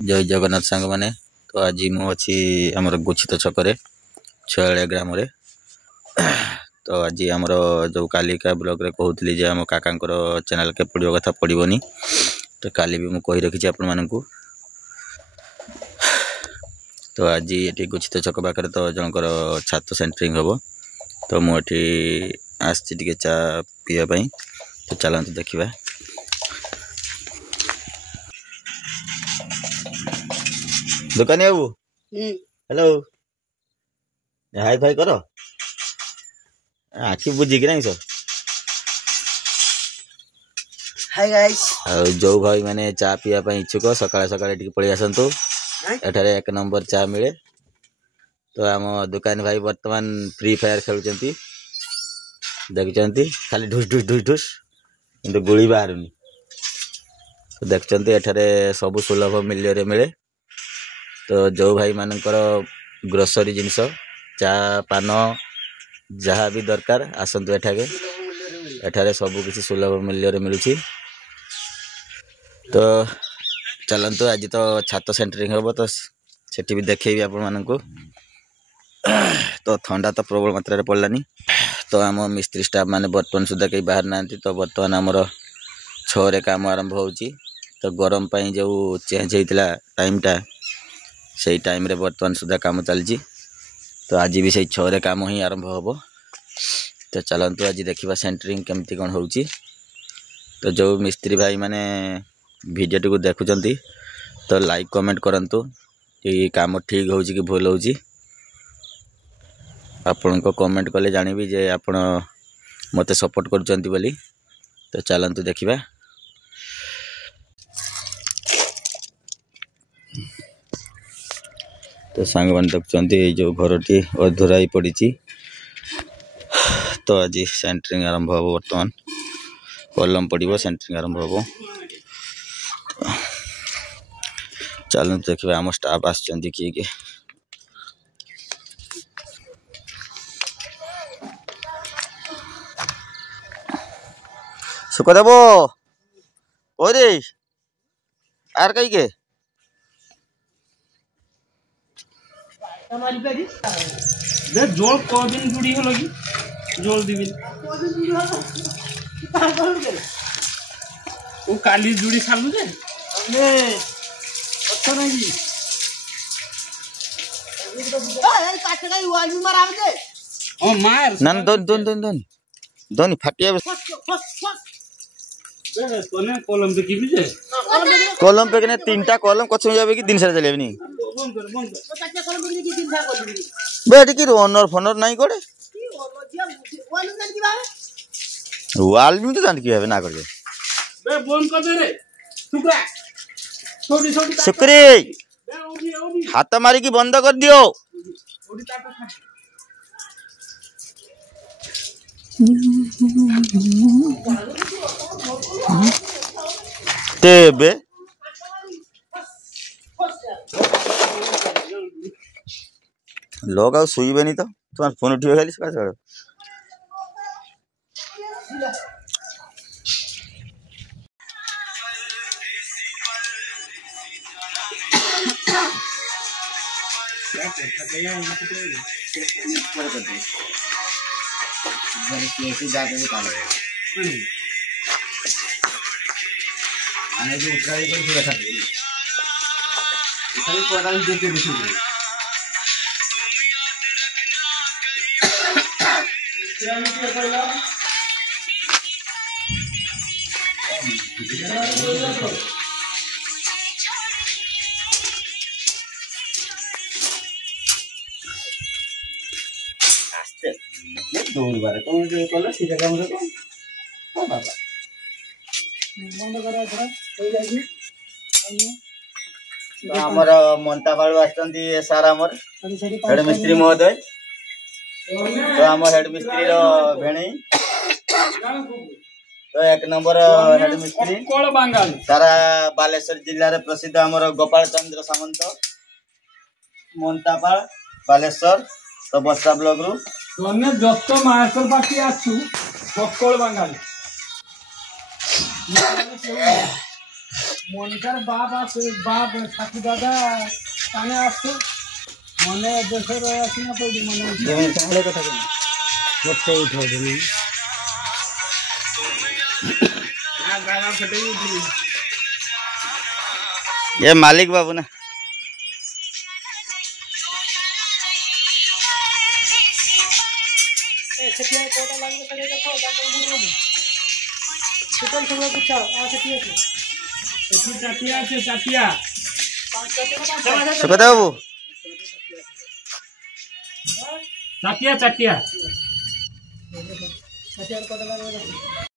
जय जगन्नाथ सांग मैंने तो आज मु अच्छी आमर गुच्छित छकरे छयालिया ग्राम रे तो आज आमर जो कालिका ब्लॉग रे कहूली जे आम काका चैनल के पड़ो कथा पड़ोनी तो काली भी मुझे कही रखी आपण मानू। तो आज ये गुच्छित छक पाखे तो जनकर छात सेंटरिंग हम तो मुझे आसटी चा पीवाई तो चलते देखा। दुकानी बाबू हेलो हाई फाई कर आखि बुझिकी ना सर हाय गाइस जो भाई मैंने चा पीवा इच्छुक सकाଳେ सकाଳେ पलि आसतु एठारे एक नंबर चा मिले। तो आम दुकान भाई बर्तमान फ्री फायर खेलुचंती देखुचंती खाली ढुस ढुस ढुस ढुस किंतु गुली बाहरुनी तो देखुचंती एठारे सब सुलभ मूल्य रे मिले। तो जो भाई मानकर ग्रोसरी जिनस चा पान जहाँ भी दरकार आसतु एठारे सब किसी सुलभ मूल्य रे मिलुची। तो चलतु आज तो छात सेंटरिंग हम तो सेठी भी देखेबी आपण मानकु। तो ठंडा तो प्रबल मात्रा पड़लानी तो आम मिस्त्री स्टाफ माने बर्तमान सुधा कहीं बाहर ना तो बर्तमान आमर 6 रे काम आरंभ होची। तो गरम पाई जो चेंज होता टाइमटा से टाइम रे बर्तमान सुधा काम चलती तो आज भी से 6 रे काम ही आरंभ हम। तो चलतु आज देखा सेंटरिंग केमती कौन हो। तो जो मिस्त्री भाई माने वीडियो को देखुंत तो लाइक कमेंट करंतु कि काम ठीक हो कि भूल हो। आपण को कमेंट कले जानिबी जे आपण मते सपोर्ट करचंती बोली। तो चलतु देखिबा। तो सांग मान देखुंत जो घरटी अधूरा ही पड़ी तो आज सेंटरिंग आरंभ हम बर्तमान कलम पड़ो सेंटरिंग आरंभ हम। चलते देखिए आम स्टाफ आसचंती किए किए सुखदेव ओरे आर कई के दे जोल को दिन जुड़ी हो लगी जोल दिबिन ओ काली जुड़ी सालू जे हमने अच्छा नहीं ए काटे गई वाली मार दे ओ मार नन दोन दोन दोन दोन दोन फाटिया दे तने कलम पे की भी जे कलम पे के 3टा कलम कछु जाबे कि दिन सारा चलेबनी बंद कर तो काटे कलम पे की दिन सा कर दी बेटी की ओनर फोनर नहीं करे वाली जान की बात वाल भी तो जान की है ना करे बे बंद कर दे रे टुकड़ा छोटी छोटी शुक्री बे ओडी हाथ मारी की बंद कर दियो ओडी ताटा तेबे लोग आ सुईबे नहीं तो तुम्हार फोन उठियो खाली सका सका आने जो उठाई को पूरा कर दे सभी पता नहीं देखे देखिए दौड़ बारे तुम जो कल सीधा काम रे को बाबा बंद करा थोड़ा हो जाएगी तो हमर मंताबाड़ आछंती सार हमर हेड मिस्त्री महोदय तो हम हेड मिस्त्री रो भेणी तो एक नंबर हेड मिस्त्री कोळ बांगाल सारा बालेश्वर जिल्ला रे प्रसिद्ध हमर गोपाल चंद्र सामंत मंताबाड़ बालेश्वर तो बस्ता ब्लॉक रु तने जत्तो मास्टर पार्टी आछु कोळ बांगाल মনিকার বাপ আছে, বাপ ঠাকুর দাদা কানে আসতো, মনে দেশে রয়ে আসি না পড়ি মনে চাহলে কথা কেন করতে উঠে দিলি গানা ফেটে উঠলি ये मालिक बाबू ना সেখানে কোটা লাগবে তাহলে দেখো তারপর বলবো টোটাল সবাই পুছাও আচ্ছা ঠিক আছে এটি চাটিয়া আছে চাটিয়া सुखदेव बाबू চাটিয়া চাটিয়া চাটিয়ার কোটা লাগবে